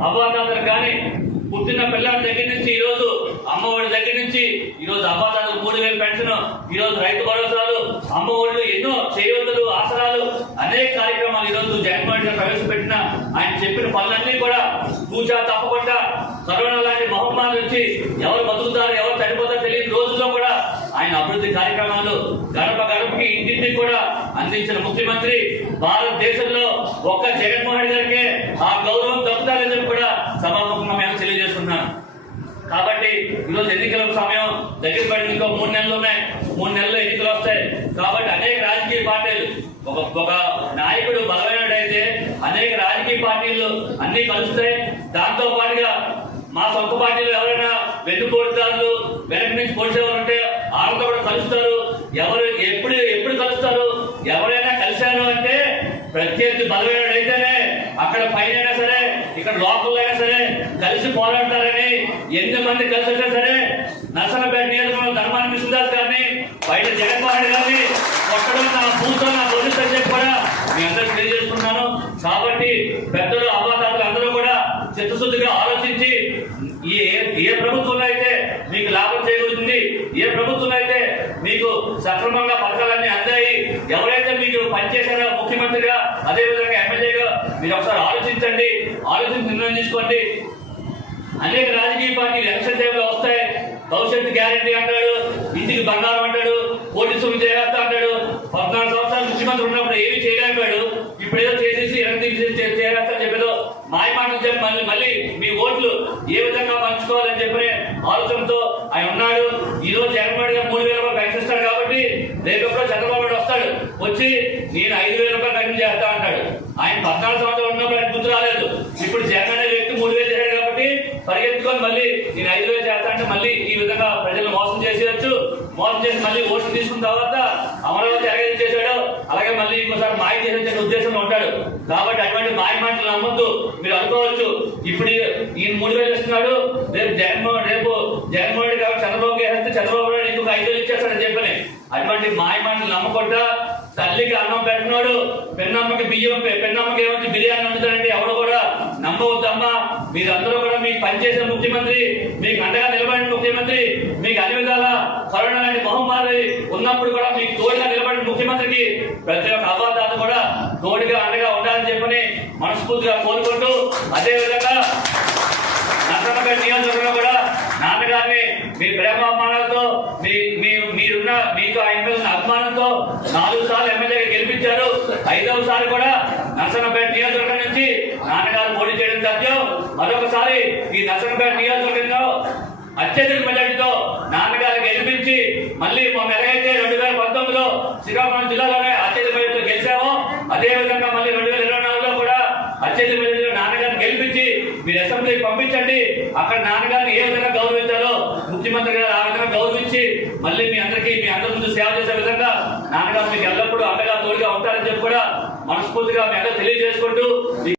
అబ్బాతాతలు కానీ పుట్టిన పిల్లల దగ్గర నుంచి ఈ రోజు అమ్మఒడి దగ్గర నుంచి ఈ రోజు అవ్వాతాతలు మూడు వేలు పెన్షన్ ఈ రోజు రైతు భరోసాలు అమ్మఒడులు ఎన్నో చేయూతలు ఆసరాలు అనేక కార్యక్రమాలు ఈ రోజు జగన్మోహన్ గారు ప్రవేశపెట్టిన. ఆయన చెప్పిన పనులన్నీ కూడా పూజా తప్పకుండా కరోనా లాంటి మహమ్మారి నుంచి ఎవరు బతుకుతారు ఎవరు చనిపోతారో తెలియని రోజుల్లో కూడా ఆయన అభివృద్ధి కార్యక్రమాలు గడప గడపకి ఇంటింటికి కూడా అందించిన ముఖ్యమంత్రి భారతదేశంలో ఒక్క జగన్మోహన్ రెడ్డి గారికే ఆ గౌరవం దక్కుతారని చెప్పి కూడా సభాముఖంగా మేము తెలియజేస్తున్నాను కాబట్టి ఈరోజు ఎన్నికల సమయం దగ్గర పడింది ఇంకో మూడు నెలలు ఉన్నాయి. మూడు నెలల్లో ఎన్నికలు వస్తాయి. కాబట్టి అనేక రాజకీయ పార్టీలు ఒక ఒక నాయకుడు బలమైనడైతే అనేక రాజకీయ పార్టీలు అన్ని కలుస్తాయి. దాంతో పాటుగా మా సొంత పార్టీలో ఎవరైనా వెన్నుపోటుదారులు వెనక నుంచి పొడిచేవారు ఉంటే వాళ్ళతో కూడా కలుస్తారు. ఎవరు ఎప్పుడు ఎప్పుడు కలుస్తారు? ఎవరైనా కలిశారు అంటే ప్రత్యర్థి బలమైనడైతేనే అక్కడ పైన ఇక్కడ లోకల్ అయినా సరే కలిసి పోరాడతారని ఎన్ని మంది కలిసి వచ్చినా సరే నర్సనపేట నియోజకవర్గం ధర్మాన విశ్వదాస్ గారిని బయట జగన్మోహన్ గారిని కొట్టడం నా భూతో నా భవిష్యత్ అని చెప్పి కూడా మీ అందరికి తెలియజేస్తున్నాను కాబట్టి పెద్దలు అవ్వాతాతలు అందరూ కూడా చిత్తశుద్ధిగా ఆలోచించి ఏ- ఏ ప్రభుత్వంలో అయితే మీకు లాభం చేకూరుతుంది ఏ ప్రభుత్వంలో అయితే మీకు సక్రమంగా పథకాలన్నీ అందాయి ఎవరైతే మీకు పనిచేశారో ముఖ్యమంత్రిగా అదేవిధంగా ఎమ్మెల్యే మీరు ఒకసారి ఆలోచించండి ఆలోచించి నిర్ణయం తీసుకోండి. అనేక రాజకీయ పార్టీలు ఎలక్షన్ టైంలో వస్తాయి. భవిష్యత్తు గ్యారెంటీ అంటాడు ఇంటికి బంగారం అంటాడు పోలీసులు చేస్తా అంటాడు. పద్నాలుగు సంవత్సరాలు ముఖ్యమంత్రి ఉన్నప్పుడు ఏమీ చేయలేకపోయాడు. ఇప్పుడు ఏదో చేసేసి వెనక్కి తీసేసి చేరేస్తా అని చెప్పేదో మాయ మాటలు చెప్పి మళ్ళీ మళ్ళీ మీ ఓట్లు ఏ విధంగా పంచుకోవాలని చెప్పే ఆలోచనతో ఆయన ఉన్నాడు. ఈ రోజు జగన్మోహన్ గారు మూడు వేల రూపాయలు పెంచిస్తాడు ఇస్తాడు కాబట్టి రేపు ఎప్పుడో చంద్రబాబు నాయుడు వస్తాడు. వచ్చి నేను ఐదు వేల రూపాయలు పెన్షన్ చేస్తా అంటాడు ఆయన పద్నాలుగు సంవత్సరాలు ఉన్నప్పుడు ఆయన గుర్తు రాలేదు. ఇప్పుడు జగన్ అనే వ్యక్తి మూడు వేలు చేశాడు కాబట్టి పరిగెత్తుకొని మళ్ళీ నేను ఐదు వేలు చేస్తా అంటే మళ్ళీ ఈ విధంగా ప్రజలు మోసం చేసేయచ్చు. మోసం చేసి మళ్ళీ ఓట్లు తీసుకున్న తర్వాత అమరావతి ఎలాగైతే చేశాడో. అలాగే మళ్ళీ ఇంకోసారి మాయ చేసే ఉద్దేశంలో ఉంటాడు. కాబట్టి అటువంటి మాయ మాటలు నమ్మొద్దు. మీరు అనుకోవచ్చు. ఇప్పుడు ఈయన మూడు వేలు ఇస్తున్నాడు. రేపు జగన్మోహన్ రేపు జగన్మోహన్ రెడ్డి కాబట్టి చంద్రబాబు వేస్తే చంద్రబాబు నాయుడు ఇంకొక ఐదు వేలు ఇచ్చేస్తాడని చెప్పని. అటువంటి మాయ మాటలు నమ్మకుండా తల్లికి అన్నం పెట్టినోడు పెన్నమ్మకి బియ్యం పెన్నమ్మకి ఏమొచ్చి బిర్యానీ వండుతాడండి ఎవరు కూడా నమ్మవద్దమ్మా. మీరందరూ కూడా మీకు పనిచేసే ముఖ్యమంత్రి మీకు అండగా నిలబడిన ముఖ్యమంత్రి మీకు అన్ని విధాల కరోనా లాంటి మహమ్మారి ఉన్నప్పుడు కూడా మీకు తోడుగా నిలబడిన ముఖ్యమంత్రికి ప్రతి ఒక్క అవ్వాతాత కూడా తోడుగా అండగా ఉండాలని చెప్పని మనస్ఫూర్తిగా కోరుకుంటూ అదే విధంగా నరసన్నపేట నియోజకవర్గంలో కూడా నాన్నగారిని మీ ప్రేమాభిమానాలతో మీ మీ మీరున్న మీకు ఆయన మీద ఉన్న అభిమానంతో నాలుగు సార్లు ఎమ్మెల్యేగా గెలిపించారు. ఐదవసారి కూడా నర్సనపేట నియోజకవర్గం నుంచి నాన్నగారు పోటీ చేయడం సాధ్యం. మరొకసారి ఈ నర్సనపేట నియోజకవర్గంలో అత్యధిక మెజార్టీతో నాన్నగారు గెలిపించి మళ్ళీ మొన్న ఎలాగైతే రెండు వేల పంతొమ్మిదిలో శ్రీకాకుళం జిల్లాలోనే అత్యధిక మెజార్టీతో గెలిచామో. అదే విధంగా మళ్ళీ రెండు వేల ఇరవై నాలుగులో కూడా అత్యధిక మెజార్టీతో నాన్నగారిని గెలిపించి మీరు అసెంబ్లీకి పంపించండి. అక్కడ నాన్నగారిని ఏ విధంగా గౌరవించాలో ముఖ్యమంత్రి గారు ఆ విధంగా గౌరవించి మళ్ళీ మీ అందరికీ మీ అందరి ముందు సేవ చేసే విధంగా నాన్నగారు మీకు ఎల్లప్పుడూ అండగా తోడుగా ఉంటారని చెప్పి కూడా మనస్ఫూర్తిగా మీ అందరూ తెలియజేసుకుంటూ